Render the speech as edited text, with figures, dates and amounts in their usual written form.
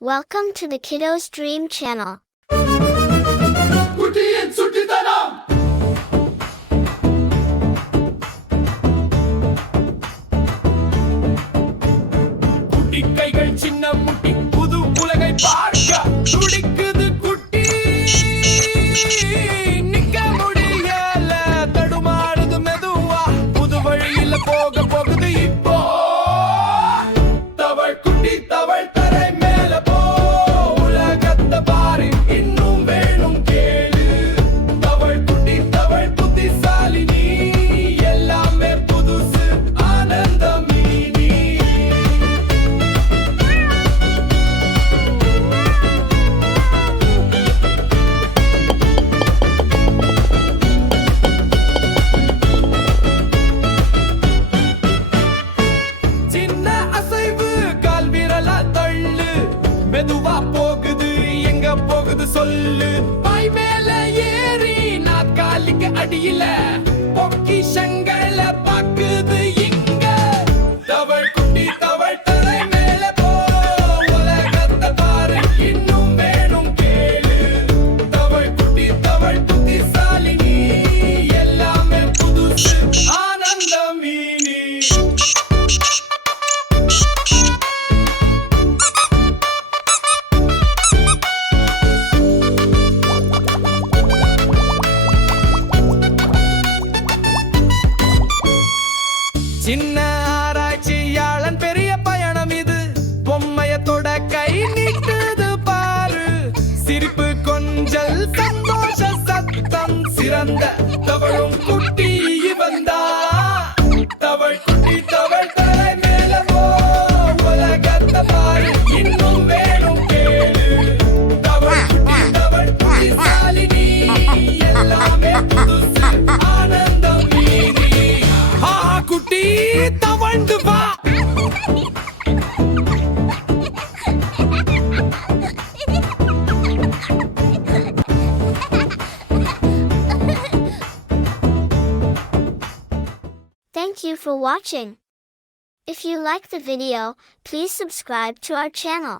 Welcome to the Kiddos Dream Channel. குட்டியின் சுட்டித்தனம் குட்டி கைகள் சின்ன முட்டி புது உலகை பார்க்க துடிக்குது குட்டி நிக்க முடியல தடுமாறுது மெதுவா புது வழியில போக போகுது இப்போ தவள் குட்டி தவள் தரை மேல போ உலகத்தை பாரு இன்னும் வேணும் கேளு தவள் குட்டி தவள் புத்திசாலினி எல்லாமே புதுசு ஆனந்தமீனி சின்ன அசைவு கால் விரலா தள்ளு மெதுவா போகுது எங்க போகுது சொல்லு பாய் மேல ஏறி நாற்காலிக்கு அடியில பொக்கிஷங்கள பாக்குது இங்க தவள் குட்டி தவள் தரை மேல போ உலகத்தை பாரு இன்னும் வேணும் கேளு தவள் குட்டி தவள் புத்திசாலினி எல்லாமே புதுசு ஆனந்தமீனி சின்ன ஆராய்ச்சியாளன் பெரிய பயணம் இது பொம்மையத்தோட கை நீட்டுது பாரு சிரிப்பு கொஞ்சல் சந்தோஷ சத்தம் சிறந்த தவழும் குட்டி வந்தா தவள் குட்டி தவள் தலை மேல போ உலகத்தை பாரு இன்னும் வேணும் கேளு தவள் குட்டி தவள் புத்திசாலினி எல்லாமே புதுசு ஆனந்தம் மீனி ஆ குட்டி தவழ்ந்து வா Thank you for watching. If you like the video, please subscribe to our channel.